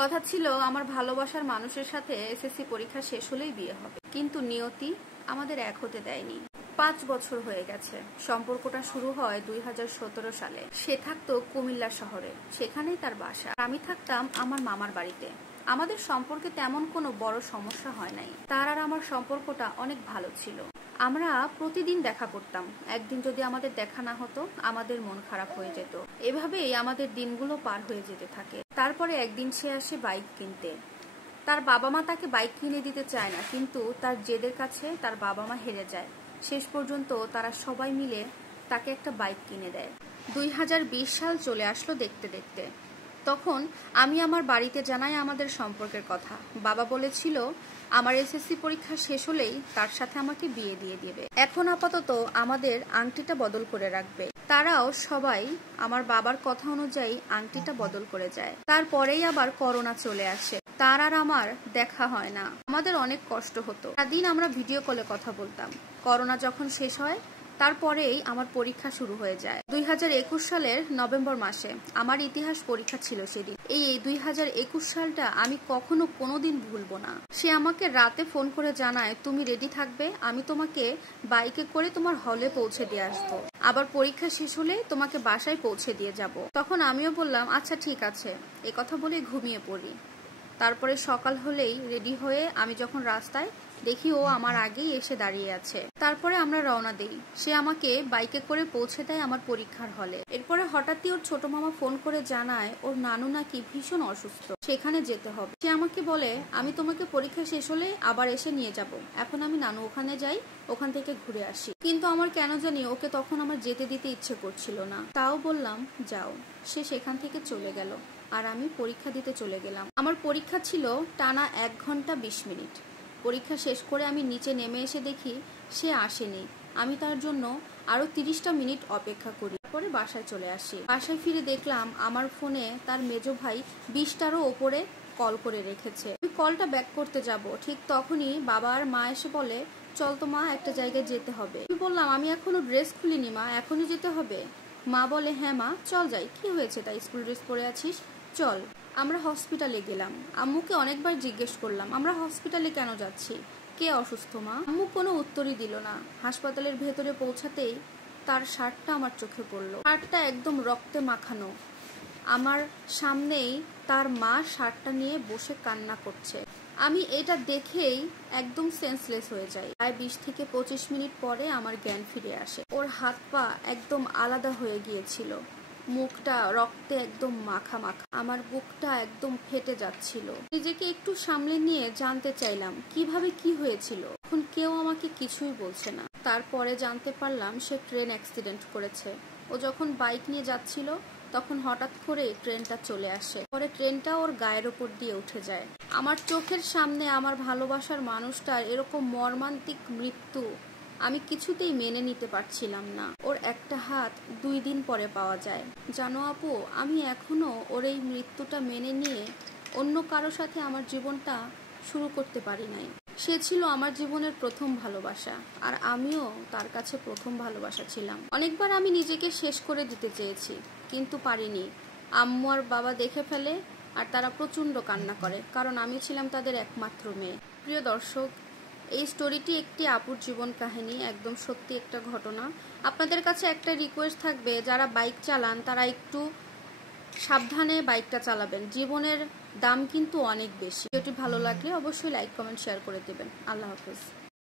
কথা ছিল আমার ভালোবাসার মানুষের সাথে এসএসসি পরীক্ষা শেষ হলেই বিয়ে হবে, কিন্তু নিয়তি আমাদের এক হতে দেয়নি। 5 বছর হয়ে গেছে। সম্পর্কটা শুরু হয় 2017 সালে। সে থাকতো কুমিল্লা শহরে, সেখানেই তার বাসা। আমি থাকতাম আমার মামার বাড়িতে। আমাদের সম্পর্কে তেমন কোনো বড় সমস্যা হয় নাই। তার আর আমার সম্পর্কটা অনেক ভালো ছিল। আমরা প্রতিদিন দেখা করতাম। একদিন যদি আমাদের দেখা না হতো, আমাদের মন খারাপ হয়ে যেত। এভাবেই আমাদের দিনগুলো পার হয়ে যেতে থাকে। তারপরে একদিন সে আসে বাইক কিনতে। তার বাবা মা তাকে বাইক কিনে দিতে চায় না, কিন্তু তার জেদের কাছে তার বাবা মা হেরে যায়। শেষ পর্যন্ত তারা সবাই মিলে তাকে একটা বাইক কিনে দেয়। 2020 সাল চলে আসলো দেখতে দেখতে। তখন আমি আমার বাড়িতে জানাই আমাদের সম্পর্কের কথা। বাবা বলেছিল আমার এসএসসি পরীক্ষা শেষ হলেই তার সাথে আমাকে বিয়ে দিয়ে দিবে। এখন আপাতত আমাদের আংটিটা বদল করে রাখবে। তারাও সবাই আমার বাবার কথা অনুযায়ী আংটিটা বদল করে যায়। তারপরেই আবার করোনা চলে আসে। তার আর আমার দেখা হয় না। আমাদের অনেক কষ্ট হতো। সারাদিন আমরা ভিডিও কলে কথা বলতাম। করোনা যখন শেষ হয়, তারপরেই আমার পরীক্ষা শুরু হয়ে যায়। 2021 সালের নভেম্বর মাসে আমার ইতিহাস পরীক্ষা ছিল সেদিন। এই 2021 সালটা আমি কখনো কোনোদিন ভুলবো না। সে আমাকে রাতে ফোন করে জানায়, তুমি রেডি থাকবে, আমি তোমাকে বাইকে করে তোমার হলে পৌঁছে দিয়ে আসবো। আবার পরীক্ষা শেষ হলে তোমাকে বাসায় পৌঁছে দিয়ে যাব। তখন আমিও বললাম আচ্ছা ঠিক আছে। এ কথা বলে ঘুমিয়ে পড়ি। তারপরে সকাল হলেই রেডি হয়ে আমি যখন রাস্তায় দেখি ও আমার আগেই এসে দাঁড়িয়ে আছে। তারপরে আমরা রওনা দেই। সে আমাকে বাইকে করে পৌঁছে দেয় আমার পরীক্ষার হলে। এরপরে হঠাৎই ওর ছোট মামা ফোন করে জানায় ওর নানু নাকি ভীষণ অসুস্থ, সেখানে যেতে হবে। সে আমাকে বলে আমি তোমাকে পরীক্ষা শেষ হলে আবার এসে নিয়ে যাব। এখন আমি নানু ওখানে যাই, ওখান থেকে ঘুরে আসি। কিন্তু আমার কেন জানি ওকে তখন আমার যেতে দিতে ইচ্ছে করছিল না। তাও বললাম যাও। সে সেখান থেকে চলে গেল আর আমি পরীক্ষা দিতে চলে গেলাম। আমার পরীক্ষা ছিল টানা 1 ঘন্টা 20 মিনিট। পরীক্ষা শেষ করে আমি নিচে নেমে এসে দেখি সে আসেনি। আমি তার জন্য আরো 30টা মিনিট অপেক্ষা করি। পরে বাসায় চলে আসি। বাসায় ফিরে দেখলাম আমার ফোনে তার মেজো ভাই 20টারও ওপরে কল করে রেখেছে। আমি কলটা ব্যাক করতে যাব, ঠিক তখনই বাবা আর মা এসে বলে চল তো মা, একটা জায়গায় যেতে হবে। আমি বললাম আমি এখনো ড্রেস খুলিনি মা, এখনই যেতে হবে? মা বলে হ্যাঁ মা চল যাই। কি হয়েছে তাই স্কুল ড্রেস পরে আছিস? চল। আমরা হসপিটালে গেলাম। আম্মুকে অনেকবার জিজ্ঞেস করলাম আমরা হসপিটালে কেন যাচ্ছি, কে অসুস্থ মা? আম্মু কোনো উত্তরই দিল না। হাসপাতালের ভেতরে পৌঁছাতেই তার শার্টটা আমার চোখে পড়লো। শার্টটা একদম রক্তে মাখানো। আমার সামনেই তার মা শার্টটা নিয়ে বসে কান্না করছে। আমি এটা দেখেই একদম সেন্সলেস হয়ে যাই। প্রায় 20 থেকে 25 মিনিট পরে আমার জ্ঞান ফিরে আসে। ওর হাত পা একদম আলাদা হয়ে গিয়েছিল, মুখটা রক্তে একদম মাখা মাখা। আমার বুকটা একদম ফেটে যাচ্ছিল। নিজেকে একটু সামলে নিয়ে জানতে চাইলাম কিভাবে কি হয়েছিল। এখন কেউ আমাকে কিছুই বলছে না। তারপরে জানতে পারলাম সে ট্রেন অ্যাক্সিডেন্ট করেছে। ও যখন বাইক নিয়ে যাচ্ছিল তখন হঠাৎ করে ট্রেনটা চলে আসে। পরে ট্রেনটা ওর গায়ের উপর দিয়ে উঠে যায়। আমার চোখের সামনে আমার ভালোবাসার মানুষটার এরকম মর্মান্তিক মৃত্যু আমি কিছুতেই মেনে নিতে পারছিলাম না। ওর একটা হাত 2 দিন পরে পাওয়া যায়। জানো আপু, আমি এখনো ওর এই মৃত্যুটা মেনে নিয়ে অন্য কারো সাথে আমার জীবনটা শুরু করতে পারি নাই। সে ছিল আমার জীবনের প্রথম ভালোবাসা, আর আমিও তার কাছে প্রথম ভালোবাসা ছিলাম। অনেকবার আমি নিজেকে শেষ করে দিতে চেয়েছি, কিন্তু পারিনি। আম্মু আর বাবা দেখে ফেলে আর তারা প্রচন্ড কান্না করে, কারণ আমি ছিলাম তাদের একমাত্র মেয়ে। প্রিয় দর্শক, এই স্টোরিটি একটি আপুর জীবন কাহিনী, একদম সত্যি একটা ঘটনা। আপনাদের কাছে একটা রিকোয়েস্ট থাকবে, যারা বাইক চালান তারা একটু সাবধানে বাইকটা চালাবেন। জীবনের দাম কিন্তু অনেক বেশি। ভিডিওটি ভালো লাগলে অবশ্যই লাইক কমেন্ট শেয়ার করে দেবেন। আল্লাহ হাফেজ।